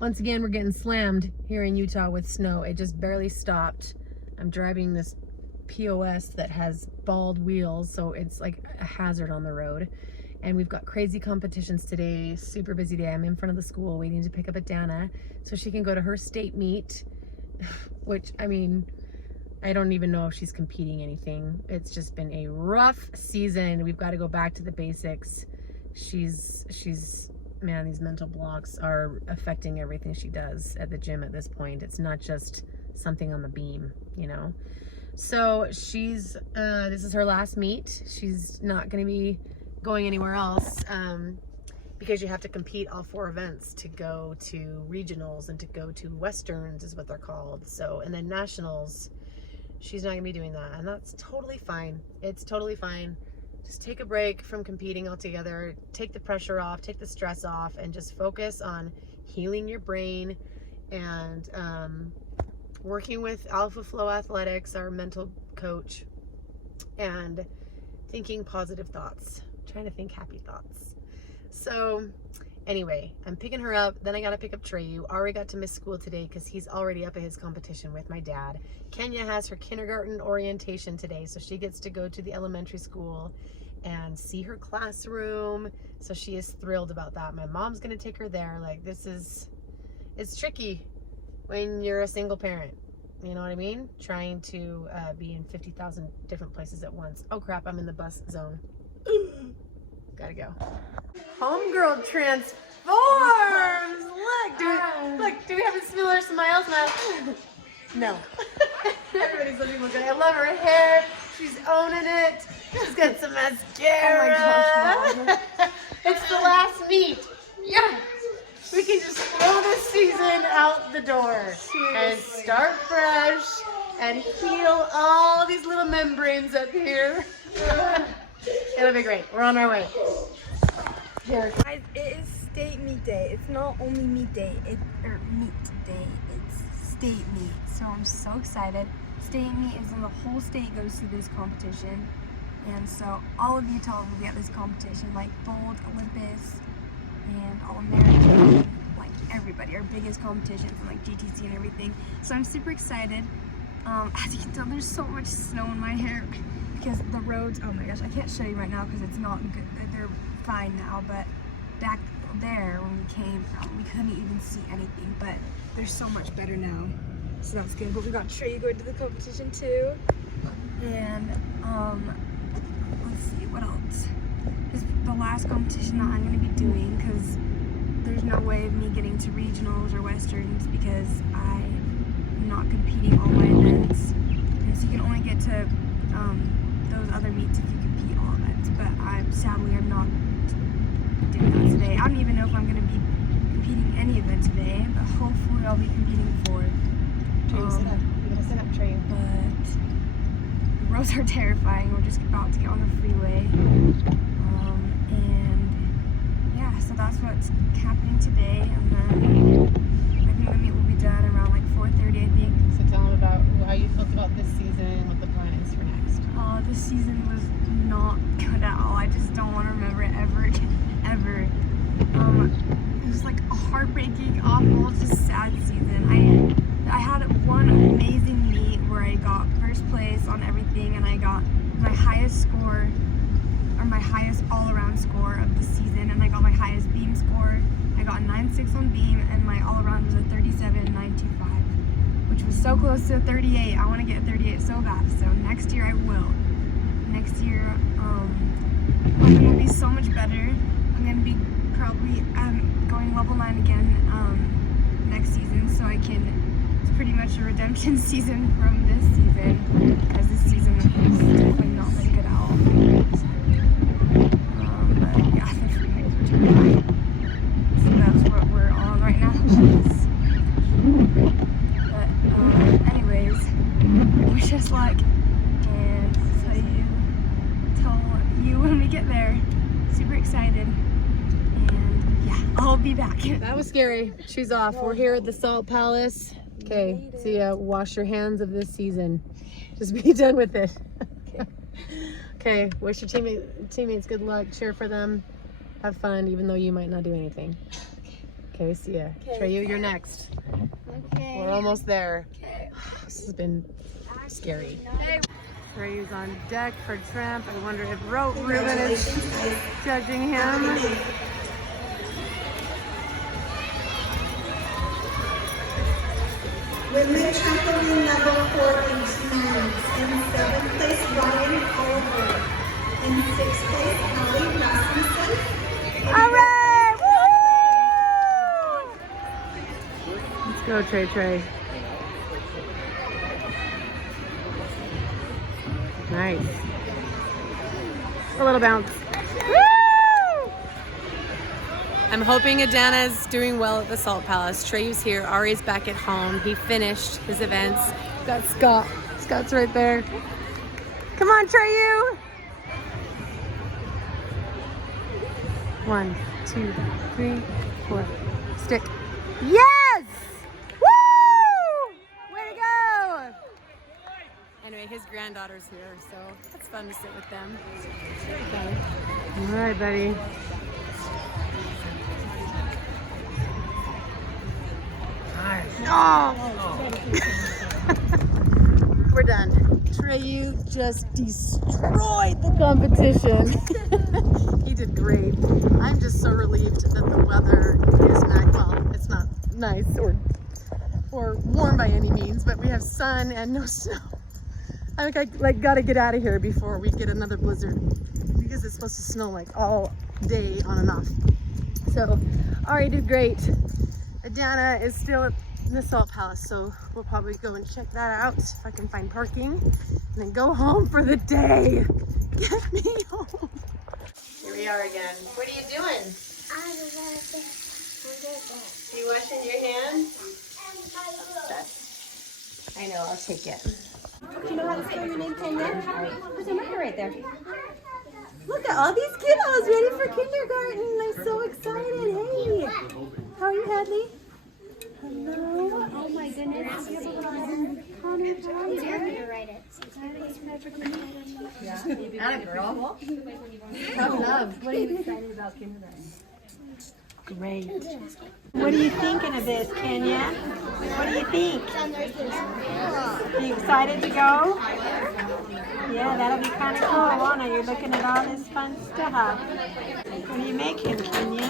Once again, we're getting slammed here in Utah with snow. It just barely stopped. I'm driving this POS that has bald wheels, so it's like a hazard on the road. And we've got crazy competitions today, super busy day. I'm in front of the school waiting to pick up Adana so she can go to her state meet, which, I mean, I don't even know if she's competing anything. It's just been a rough season. We've got to go back to the basics. Man, these mental blocks are affecting everything she does at the gym at this point. It's not just something on the beam, you know? So this is her last meet. She's not going to be going anywhere else because you have to compete all 4 events to go to regionals and to go to Westerns is what they're called. So, and then nationals, she's not going to be doing that. And that's totally fine. It's totally fine. Just take a break from competing altogether, take the pressure off, take the stress off, and just focus on healing your brain and working with Alpha Flow Athletics, our mental coach, and thinking positive thoughts, trying to think happy thoughts. So anyway, I'm picking her up. Then I got to pick up Treyu. Ari got to miss school today because he's already up at his competition with my dad. Kenya has her kindergarten orientation today, so she gets to go to the elementary school and see her classroom. So she is thrilled about that. My mom's going to take her there. Like, it's tricky when you're a single parent. You know what I mean? Trying to be in 50,000 different places at once. Oh crap, I'm in the bus zone. Gotta go. Homegirl transforms! Look, do we have a similar smiles now? No. Everybody's looking good. I love her hair. She's owning it. She's got some mascara. Oh my gosh, Mom. It's the last meet. Yeah. We can just throw this season out the door and start fresh and heal all these little membranes up here. It'll be great. We're on our way. Here. Guys, it is state meet day. It's not only meet day, it's state meet. So I'm so excited. State meet is when the whole state goes through this competition. And so all of Utah will be at this competition, like Bold, Olympus, and All American, like everybody, our biggest competitions and like GTC and everything. So I'm super excited. As you can tell, there's so much snow in my hair because the roads, oh my gosh, I can't show you right now because it's not good. They're fine now, but back there when we came from, we couldn't even see anything, but they're so much better now. So that's good. But we got Trey going to the competition too. And let's see, what else? This is the last competition that I'm going to be doing because there's no way of me getting to regionals or westerns because I'm not competing all my events. And so you can only get to those other meets if you compete all events. But sadly I'm not doing that today. I don't even know if I'm going to be competing any event today, but hopefully I'll be competing for. Trey, sit up. You're gonna sit up, Trey. But the roads are terrifying. We're just about to get on the freeway. And yeah, so that's what's happening today. And then I think the meet will be done around like 4:30, I think. So tell them about how you felt about this season and what the plan is for next. This season was not good at all. I just don't want to remember it ever again, ever. It was like a heartbreaking, awful, just sad season. I had one amazing meet where I got first place on everything and I got my highest score, or my highest all-around score of the season, and I got my highest beam score. I got a 9.6 on beam and my all-around was a 37.925, which was so close to a 38. I want to get a 38 so bad, so next year I will. Next year I'm going to be so much better. I'm going to be probably going level 9 again next season, so I can, it's pretty much a redemption season from this season, because this season has definitely not been good at all. But yeah, the freeways are terrifying. So that's what we're on right now. But anyways, wish us luck, and tell you when we get there. Super excited. I'll be back. That was scary. She's off. We're here at the Salt Palace. Okay, see ya. Wash your hands of this season. Just be done with it. Okay, wish your teammates good luck. Cheer for them. Have fun, even though you might not do anything. Okay, see ya. Treyu, you're next. Okay. We're almost there. This has been scary. Treyu's on deck for Tramp. I wonder if Ruben is judging him. Women trampoline level 4 in men's. In 7th place, Ryan Oliver. In 6th place, Ellie Rasmussen. All right! Woo! Let's go, Trey. Nice. A little bounce. Woo! I'm hoping Adana's doing well at the Salt Palace. Treyu's here. Ari's back at home. He finished his events. Got Scott. Scott's right there. Come on, Treyu! 1, 2, 3, 4. Stick. Yes! Woo! Way to go! Anyway, his granddaughter's here, so it's fun to sit with them. Okay. All right, buddy. Oh! We're done. Treyu just destroyed the competition. He did great. I'm just so relieved that the weather is back. Well, it's not nice or warm by any means, but we have sun and no snow. I think I gotta get out of here before we get another blizzard because it's supposed to snow like all day on and off. So Ari did great. Adana is still at the Salt Palace, so we'll probably go and check that out if I can find parking and then go home for the day. Get me home. Here we are again. What are you doing? You washing your hands? I know, I'll take it. Do you know how to spell your name, Kenia? There's a marker right there. Look at all these kiddos ready for kindergarten. I'm so excited. Hey, how are you, Hadley? Hello. Oh my goodness. Connor, how are you? Write it. Not a girl. Tough love. What are you excited about kindergarten? Great. What are you thinking of this, Kenia? What do you think? Are you excited to go? Yeah, that'll be kind of cool, won't it? You're looking at all this fun stuff. What are you making, Kenia?